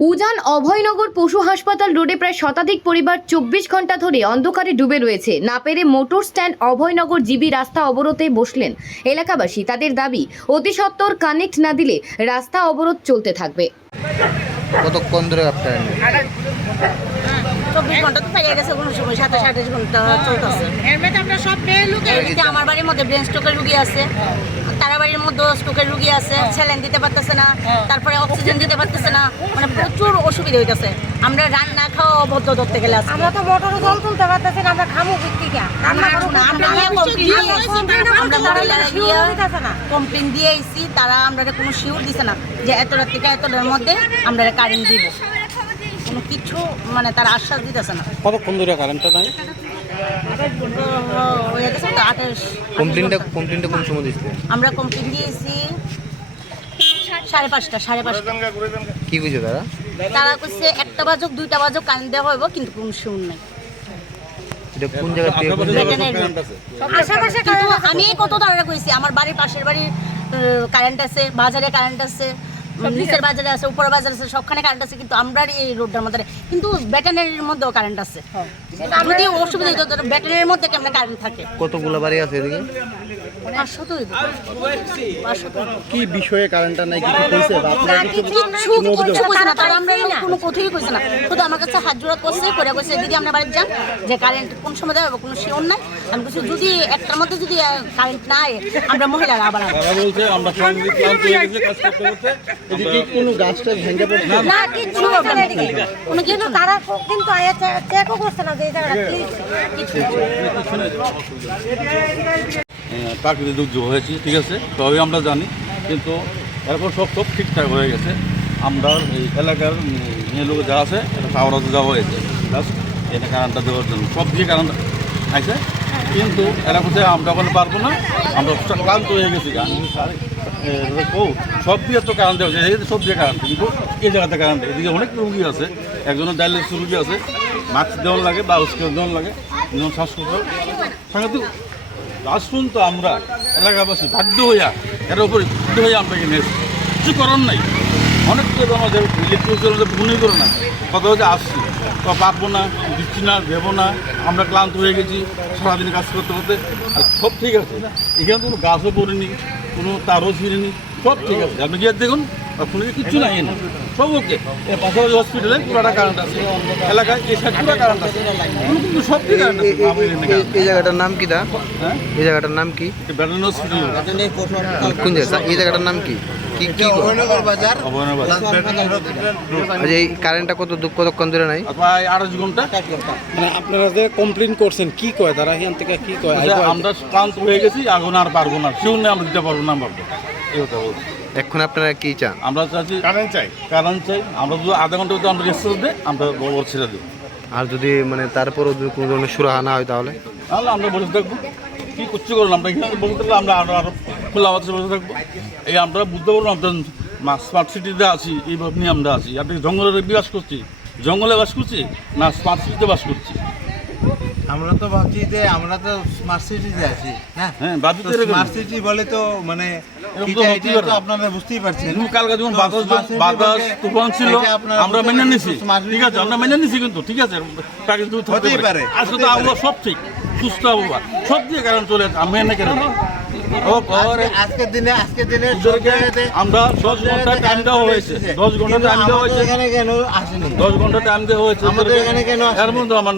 উজান অভয়নগর পশু হাসপাতাল রোডে প্রায় শতাধিক পরিবার 24 ঘন্টা ধরে অন্ধকারে ডুবে রয়েছে। না পেরে মোটর স্ট্যান্ড অভয়নগর জিবি রাস্তা অবরোধে বসলেন এলাকাবাসী। তাদের দাবি, অতি সত্বর কানেক্ট না দিলে রাস্তা অবরোধ চলতে থাকবে। কতক্ষণ ধরে আপনার 24 ঘন্টা তো পেরিয়ে গেছে, কোনো সময় 27-28 ঘন্টা চলতেছে। এদিকে আমার বাড়ির মধ্যে ব্রেন স্ট্রোকের রুগী আছে, তারা বাড়ির মধ্যে স্ট্রোকের রুগী আছে, স্যালাইন দিতে পারতেছে না, তারপরে অক্সিজেন দিতে পারতেছে না, মানে প্রচুর অসুবিধা হইতেছে। আমরা রান্না খাওয়া অবদ্ধ ধরতে গেলে আজকে। আমরা তো মোটরও জল তুলতে পারতেছি না, আমরা খামু থেকে কমপ্লেন দিয়ে আইছি, তারা আমরা কোনো শিওর দিছে না যে এতটা থেকে এতটার মধ্যে আমরা কারেন্ট দিব, কোনো কিছু মানে তারা আশ্বাস দিতেছে না। কতক্ষণ ধরে কারেন্টটা নাই? হয়ে গেছে তো 28। কমপ্লেনটা কোন সময় দিচ্ছে? আমরা কমপ্লেন দিয়েছি 5:30 কি কইছে তারা? তারা কইছে 1টা বাজুক 2টা বাজুক কারেন্ট দেওয়া হইব, কিন্তু কোনো শিওর নাই। এটা কোন জায়গা থেকে আশেপাশে কিন্তু আমি কত তারা কইছি, আমার বাড়ির পাশের বাড়ির কারেন্ট আছে, বাজারে কারেন্ট আছে, নিচের বাজারে আছে, উপর বাজারে আছে, সবখানে কারেন্ট আছে, কিন্তু আমরা এই রোডটার মধ্যে কিন্তু ব্যাটারির মধ্যেও কারেন্ট আছে। যদি অসুবিধা হতো ব্যাটারির মধ্যে কেমন কারেন্ট থাকে। কতগুলো বাড়ি আছে এদিকে? 500 তো হইব। 500 তো হইব। কি বিষয়ে কারেন্টটা নাই কিছু কইছে বা আপনারা কিছু কিচ্ছু কইছে না, তারা আমরা কোনো কথাই কইছে না। শুধু আমার কাছে হাত জোড়া করছে, করে কইছে দিদি আমরা বাড়ি যান, যে কারেন্ট কোন সময় দেবে কোনো শিওর নাই। আমি কইছি যদি একটার মধ্যে যদি কারেন্ট না আয় আমরা মহিলারা আবার আসবো। তারা বলছে আমরা সাংবাদিক ক্লান্ত হয়ে গেছে কাজ করতে করতে। এদিকে কোনো গাছটা ভেঙে পড়ছে না কিচ্ছু হবে না এদিকে। কোনো কিন্তু তারা কিন্তু চেকও করছে না যে এই জায়গাটা কি প্রাকৃতিক দুর্যোগ হয়েছে, ঠিক আছে, তবে আমরা জানি, কিন্তু এরপর সব ঠিকঠাক হয়ে গেছে। আমরা এই এলাকার মেয়ে লোক যা আছে এটা টাওয়ার হাউসে যাওয়া হয়েছে জাস্ট এটা কারেন্টটা দেওয়ার জন্য, সব দিয়ে কারেন্ট আছে, কিন্তু এরা বলছে আমরা বলে পারবো না, আমরা ক্লান্ত হয়ে গেছি। সব দিয়ে তো কারেন্ট দেওয়া হয়েছে, সব দিয়ে কারেন্ট, কিন্তু এই জায়গাতে কারেন্ট, এদিকে অনেক রুগী আছে, একজনের ডায়ালিসিস রুগী আছে, মাস্ক দেওয়ার লাগে বা উস্কে দেওয়ার লাগে, যেমন শ্বাসকষ্ট সাংঘাতিক। আসুন তো আমরা এলাকাবাসী বাধ্য হইয়া এর উপরে বাধ্য হইয়া আমরা এখানে এসেছি, কিছু করার নাই। অনেক কিছু আমাদের ইলেকট্রিক মনে করে না, কথা হচ্ছে আসছি তো পারবো না, দিচ্ছি না, দেবো না, আমরা ক্লান্ত হয়ে গেছি সারাদিন কাজ করতে করতে। আর সব ঠিক আছে, এখানে কোনো গাছও পড়েনি, কোনো তারও ছিঁড়েনি, সব ঠিক আছে। আপনি গিয়ে দেখুন কোনো কিচ্ছু নাই, না সব ওকে। পাশাপাশি হসপিটালে পুরাটা কারেন্ট আছে, এলাকায় এই সাইড পুরা কারেন্ট আছে, কিন্তু সব ঠিক কারেন্ট আছে। এই জায়গাটার নাম কি? হ্যাঁ, এই জায়গাটার নাম কি? ব্যাটারি হসপিটাল কোন জায়গা? এই জায়গাটার নাম কি? কি কি অভয়নগর বাজার। আচ্ছা, এই কারেন্টটা কতক্ষণ ধরে নাই? প্রায় 28 ঘন্টা। মানে আপনারা যে কমপ্লেন করছেন কি কয় তারা এখান থেকে কি কয়? আমরা ক্লান্ত হয়ে গেছি, এখন আর পারবো না, শিওর নেই আমরা দিতে পারবো না, পারবো এই কথা বলছি। এখন আপনারা কি চান? আমরা চাচ্ছি কারেন্ট চাই। আমরা যদি আধা ঘন্টা যদি আমরা রেস্ট দিই, আমরা বড় ছেড়ে দিই। আর যদি মানে তারপরও যদি কোনো ধরনের সুরাহা না হয় তাহলে তাহলে আমরা বসে থাকবো, কী করছি করুন, আমরা এখানে বসে থাকলে আমরা আরো খোলা বাতাসে বসে থাকবো। এই আমরা বুঝতে পারবো আমরা স্মার্ট সিটিতে আছি, এইভাবে নিয়ে আমরা আছি। আপনি জঙ্গলে বাস করছি, জঙ্গলে বাস করছি না স্মার্ট সিটিতে বাস করছি? আমরা তো ভাবছি যে আমরা তো স্মার্ট সিটিতে আছি, হ্যাঁ হ্যাঁ, বাজেট স্মার্ট সিটি বলে তো মানে এটা তো আপনারা বুঝতেই পারছেন। কালকে যখন বাতাস তুফান ছিল আমরা মেনে নিছি, ঠিক আছে, আমরা মেনে নিছি, কিন্তু ঠিক আছে হতেই পারে। আজকে তো আবহাওয়া সব ঠিক, সুস্থ আবহাওয়া সব দিয়ে কারণ চলে যাচ্ছে, আমি এনে কেন আজকের দিনে আমরা 10 ঘন্টা টাইম দেওয়া হয়েছে, 10 ঘন্টা টাইম দেওয়া হয়েছে, এখানে কেন আসেনি? 10 ঘন্টা টাইম দেওয়া হয়েছে আমাদের এখানে কেন আসেনি? এর মধ্যে আমার